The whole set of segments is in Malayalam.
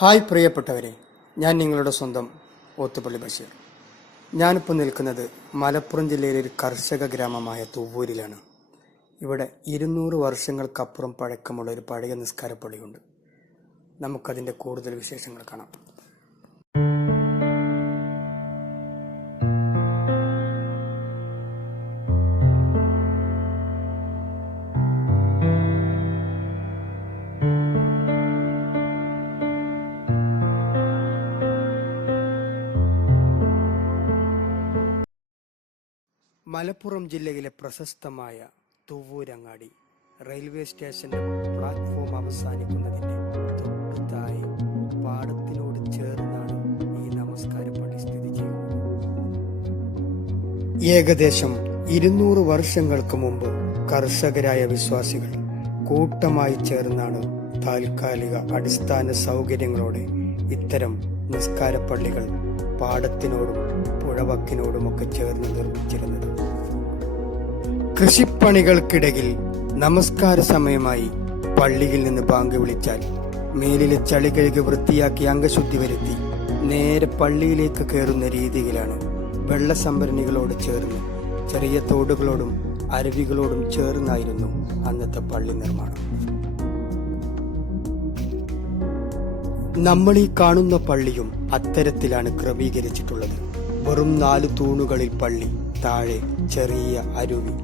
ഹായ് പ്രിയപ്പെട്ടവരെ, ഞാൻ നിങ്ങളുടെ സ്വന്തം ഓത്തുപള്ളി ബഷീർ. ഞാനിപ്പോൾ നിൽക്കുന്നത് മലപ്പുറം ജില്ലയിലെ ഒരു കർഷക ഗ്രാമമായ തുവ്വൂരിലാണ്. ഇവിടെ 200 വർഷങ്ങൾക്കപ്പുറം പഴക്കമുള്ള ഒരു പഴയ നിസ്കാര പള്ളിയുണ്ട്. നമുക്കതിൻ്റെ കൂടുതൽ വിശേഷങ്ങൾ കാണാം. മലപ്പുറം ജില്ലയിലെ പ്രശസ്തമായ തുവ്വൂരങ്ങാടി റെയിൽവേ സ്റ്റേഷന്റെ പ്ലാറ്റ്ഫോം അവസാനിക്കുന്നതിന്റെ തൊട്ടുതാഴെ പാടത്തിനോട് ചേർന്നാണ് ഈ നമസ്കാര പള്ളി സ്ഥിതി ചെയ്യുന്നത്. ഏകദേശം 200 വർഷങ്ങൾക്ക് മുമ്പ് കർഷകരായ വിശ്വാസികൾ കൂട്ടമായി ചേർന്നാണ് താൽക്കാലിക അടിസ്ഥാന സൗകര്യങ്ങളോടെ ഇത്തരം നിസ്കാര പള്ളികൾ പാടത്തിനോടും പുഴവക്കിനോടുമൊക്കെ ചേർന്ന് നിർമ്മിച്ചിരുന്നത്. കൃഷിപ്പണികൾക്കിടയിൽ നമസ്കാര സമയമായി പള്ളിയിൽ നിന്ന് ബാങ്ക് വിളിച്ചാൽ മേലിലെ ചളി കഴുകി വൃത്തിയാക്കി അംഗശുദ്ധി വരുത്തി നേരെ പള്ളിയിലേക്ക് കയറുന്ന രീതിയിലാണ് വെള്ള സംഭരണികളോട് ചേർന്ന് ചെറിയ തോടുകളോടും അരുവികളോടും ചേർന്നായിരുന്നു അന്നത്തെ പള്ളി നിർമ്മാണം. നമ്മൾ ഈ കാണുന്ന പള്ളിയും അത്തരത്തിലാണ് ക്രമീകരിച്ചിട്ടുള്ളത്. വെറും 4 തൂണുകളിൽ പള്ളി, താഴെ ചെറിയ അരുവി.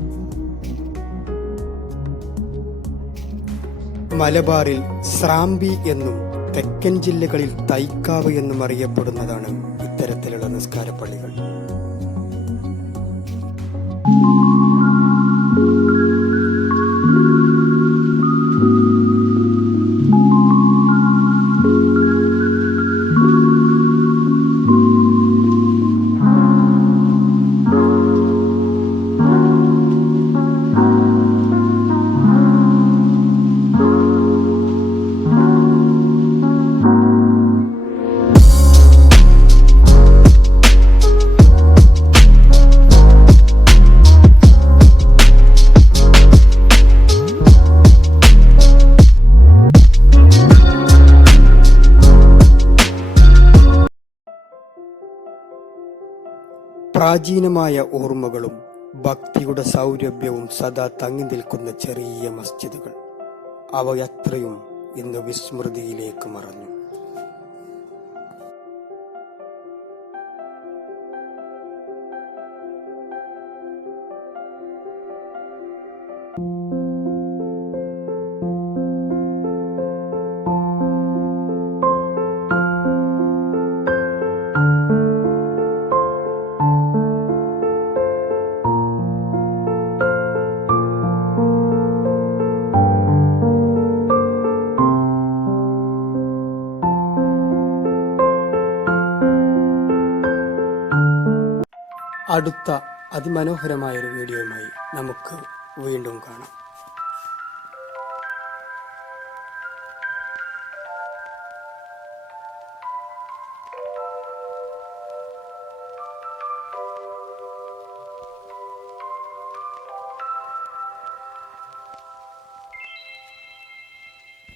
മലബാറിൽ സ്രാമ്പി എന്നും തെക്കൻ ജില്ലകളിൽ തൈക്കാവ് എന്നും അറിയപ്പെടുന്നതാണ് ഇത്തരത്തിലുള്ള നിസ്കാര പള്ളികൾ. പ്രാചീനമായ ഓർമ്മകളും ഭക്തിയുടെ സൗരഭ്യവും സദാ തങ്ങി നിൽക്കുന്ന ചെറിയ മസ്ജിദുകൾ, അവയത്രയും ഇന്ന് വിസ്മൃതിയിലേക്ക് മറഞ്ഞു. അടുത്ത അതിമനോഹരമായൊരു വീഡിയോയുമായി നമുക്ക് വീണ്ടും കാണാം.